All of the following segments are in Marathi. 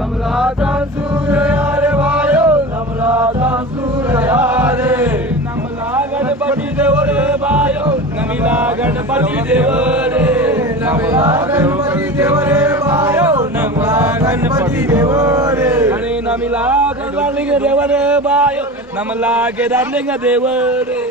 नमलाचा सूर्या रे वायो नमलाचा सूर्या रे नमला गणपती देव रे बायो नमिला गणपती देव रे नमला गणपती देव रे बायो नमला गणपती देव रे आणि नमिला गणपती देव रे बायो नमला गेदारलिंग देव रे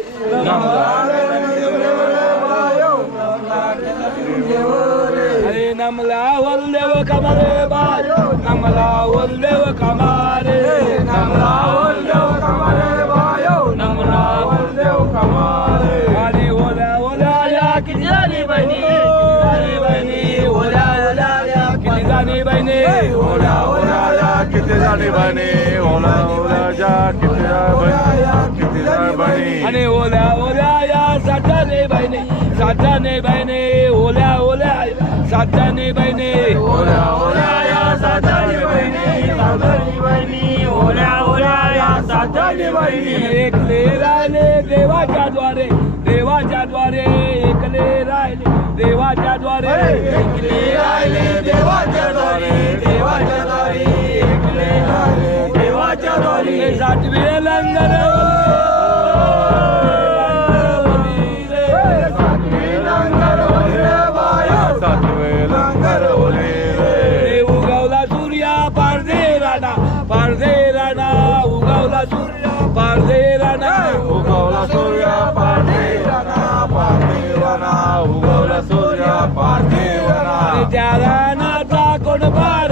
नमला गणपती देव रे बायो नमला गणपती देव रे अरे नमला वलदेव कमारे बायो नमला वलदेव कमारे नमला वलदेव कमारे बायो नमला वलदेव कमारे आणि ओला ओला या किती जाणी बहिणी ओला ओला या किती जाणी बहिणी ओला ओला या किती जाणी बहिणी ओला ओला या किती जाणी बहिणी आणि ओला ओला या साठाने बहिणी ओल्या ओल्या साठाने बहिणी ओल्या ओल्या या साठाने बहिणी ओल्या ओल्या या साठाने बहिणी एकले राहिले देवाच्या द्वारे एकले राहिले देवाच्या द्वारे एकले राहिले देवाच्या द्वारे एकले राहिले देवाच्या द्वारे सातवे लंगर उगवला सूर्या पारदे राणा उगवला सूर्या पारदे राणा उगवला सूर्या पारदे राणा उगवला सूर्या पारदे राणा त्या राणाचा कोण पार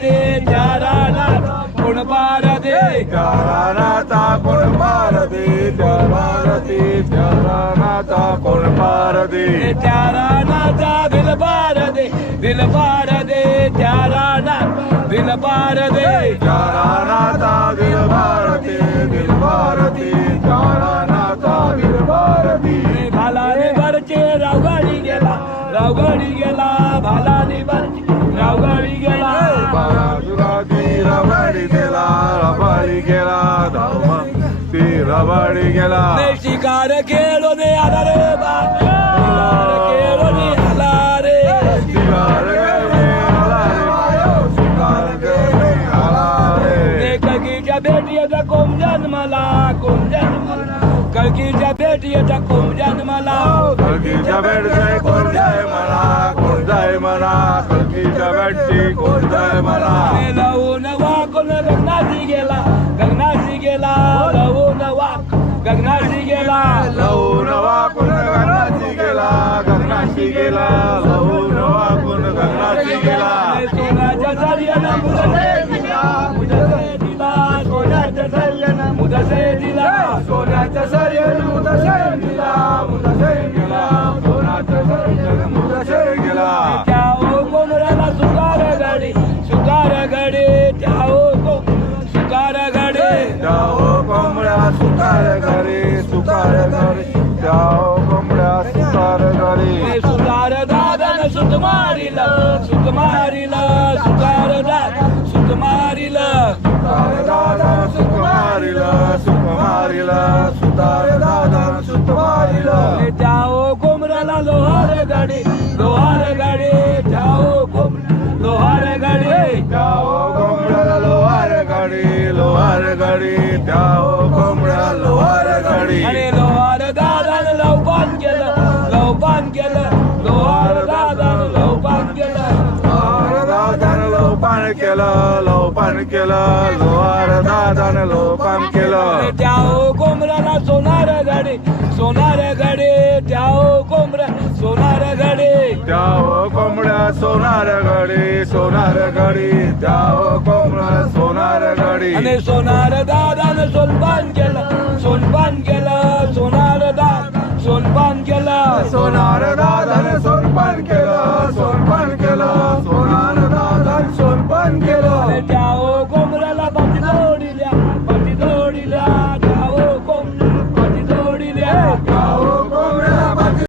दे त्या राणाचा कोण पार दे त्या राणाचा कोण पार दे त्या राणाचा कोण पार दे त्या राणाचा दिल पार दे त्या राणा दिल पार दे त्या राणाचा दिल पार दे त्या राणाचा दिल पार दे भालाने भरचे रावगाडी गेला भालाने भरचे रावगाडी गेला रबाडी गेला शिकार खेळो दे आला रे खेळो दे आला रे कळकीच्या बेटीचा कोम जन्मला कळकीच्या बेटीचा कोम जन्मला कळकीच्या बेटीचा कोण जाय मला कळकीच्या बेटी कोण जाय मला लावून वाकून गगनाशी गेला लावून वाक गगनाशी गेला लावून वाकून गगनाशी गेला लावून वाकून गगनाशी गेला सोन्याच्या सार्यानं मुदसे दिला सोन्याच्या सार्यानं मुदसे दिला सोन्याच्या सार्यानं मुदसे दिला सोन्याच्या सार्यानं मुदसे गेला त्या कोंबड्याला सुकार गाडी त्या कोंबड्या सुकार घरी जाओ कोंबड्या सुकार घरी सुकार दादान सुत मारिला सुकार दादा सुत मारिला सुतार दादा सुत मारिला जाओ कोंबड्याला लोहार गाडी जाओ कोंबड्याला लोहार गाडी त्याओ कोंबड्या लोहार गाडी आणि लोहार दादानं लवपान केलं लोहार दादानं लवपान केलं लोहार दादानं लोपान केलं त्याओ कोंबड्याला सोनार गाडी त्याओ कोंबड्या सोनार गाडी त्याओ कोंबड्या सोनार गाडी त्याओ कोंबड्या सोनार गाडी आणि सोनार दादानं सोलपान केलं